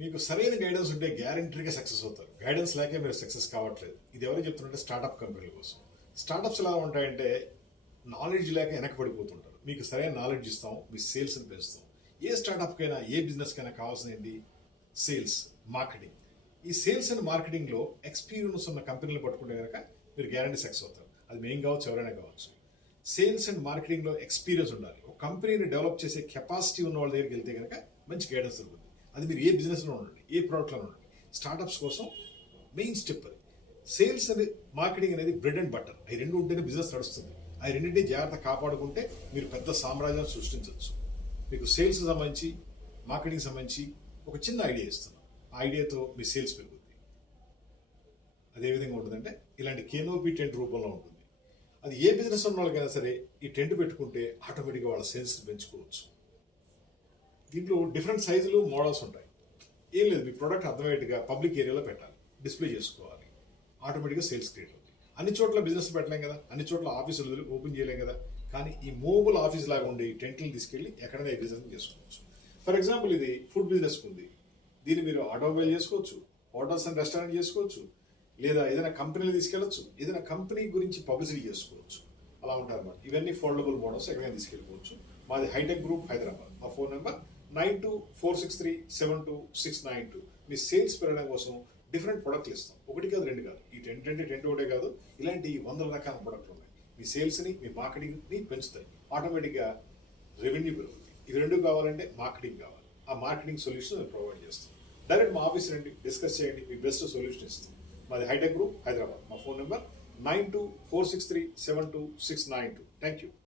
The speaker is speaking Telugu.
మీకు సరైన గైడెన్స్ ఉంటే గ్యారంటీగా సక్సెస్ అవుతారు. గైడెన్స్ లేకే మీరు సక్సెస్ కావట్లేదు. ఇది ఎవరు చెప్తున్నారంటే స్టార్టప్ కంపెనీల కోసం. స్టార్టప్స్ ఎలా ఉంటాయంటే నాలెడ్జ్ లేక వెనకబడిపోతుంటారు. మీకు సరైన నాలెడ్జ్ ఇస్తాం, మీ సేల్స్ని పెంచుతాం. ఏ స్టార్టప్కైనా ఏ బిజినెస్కైనా కావాల్సింది సేల్స్, మార్కెటింగ్. ఈ సేల్స్ అండ్ మార్కెటింగ్లో ఎక్స్పీరియన్స్ ఉన్న కంపెనీలు పట్టుకుంటే కనుక మీరు గ్యారంటీ సక్సెస్ అవుతారు. అది మేము కావచ్చు, ఎవరైనా కావచ్చు. సేల్స్ అండ్ మార్కెటింగ్లో ఎక్స్పీరియన్స్ ఉండాలి. ఒక కంపెనీని డెవలప్ చేసే కెపాసిటీ ఉన్న వాళ్ళ దగ్గరికి వెళ్తే కనుక మంచి గైడెన్స్ దొరుకుతుంది. అది మీరు ఏ బిజినెస్లో ఉండండి, ఏ ప్రోడక్ట్లో ఉండండి. స్టార్టప్స్ కోసం మెయిన్ స్టెప్ అది. సేల్స్ అనేది, మార్కెటింగ్ అనేది బ్రెడ్ అండ్ బటర్. అవి రెండు ఉంటేనే బిజినెస్ నడుస్తుంది. అవి రెండింటినీ జాగ్రత్త కాపాడుకుంటే మీరు పెద్ద సామ్రాజ్యాన్ని సృష్టించవచ్చు. మీకు సేల్స్ సంబంధించి, మార్కెటింగ్ సంబంధించి ఒక చిన్న ఐడియా ఇస్తున్నాం. ఆ ఐడియాతో మీ సేల్స్ పెరుగుతుంది. అదే విధంగా ఉంటుందంటే ఇలాంటి కేనోపీ టెంట్ రూపంలో ఉంటుంది. అది ఏ బిజినెస్ ఉన్న వాళ్ళకైనా సరే ఈ టెంట్ పెట్టుకుంటే ఆటోమేటిక్గా వాళ్ళ సేల్స్ పెంచుకోవచ్చు. దీంట్లో డిఫరెంట్ సైజులు, మోడల్స్ ఉంటాయి. ఏం లేదు, మీ ప్రోడక్ట్ అర్థమయ్యేట్టుగా పబ్లిక్ ఏరియాలో పెట్టాలి, డిస్ప్లే చేసుకోవాలి. ఆటోమేటిక్గా సేల్స్ క్రియేట్ అవుతుంది. అన్ని చోట్ల బిజినెస్ పెట్టలేం కదా, అన్ని చోట్ల ఆఫీసులు ఓపెన్ చేయలేం కదా. కానీ ఈ మూవబుల్ ఆఫీస్ లాగా ఉండే ఈ టెంట్ని తీసుకెళ్ళి ఎక్కడైనా ఈ బిజినెస్ చేసుకోవచ్చు. ఫర్ ఎగ్జాంపుల్, ఇది ఫుడ్ బిజినెస్ ఉంది. దీన్ని మీరు ఆటోమొబైల్ చేసుకోవచ్చు, హోటల్స్ అండ్ రెస్టారెంట్ చేసుకోవచ్చు, లేదా ఏదైనా కంపెనీలు తీసుకెళ్ళచ్చు, ఏదైనా కంపెనీ గురించి పబ్లిసిటీ చేసుకోవచ్చు. అలా ఉంటారన్నమాట. ఇవన్నీ ఫోల్డబుల్ మోడల్స్ ఎక్కడైనా తీసుకెళ్ళిపోవచ్చు. మాది హైటెక్ గ్రూప్, హైదరాబాద్. మా ఫోన్ నెంబర్ 9246372692. మీ సేల్స్ పెరగడం కోసం డిఫరెంట్ ప్రొడక్ట్లు ఇస్తాం. ఒకటి కాదు, రెండు కాదు. ఈ టెంట్ ఒకటే కాదు, ఇలాంటి 100 రకాల ప్రొడక్ట్లు ఉన్నాయి. మీ సేల్స్ని, మీ మార్కెటింగ్ని పెంచుతాయి. ఆటోమేటిక్గా రెవెన్యూ పెరుగుతుంది. ఇవి రెండు కావాలంటే మార్కెటింగ్ కావాలి. ఆ మార్కెటింగ్ సొల్యూషన్ మేము ప్రొవైడ్ చేస్తాం. డైరెక్ట్ మా ఆఫీస్ రండి, డిస్కస్ చేయండి, మీ బెస్ట్ సొల్యూషన్ ఇస్తాం. మాది హైటెక్ గ్రూప్, హైదరాబాద్. మా ఫోన్ నెంబర్ 9246372692. Thank you.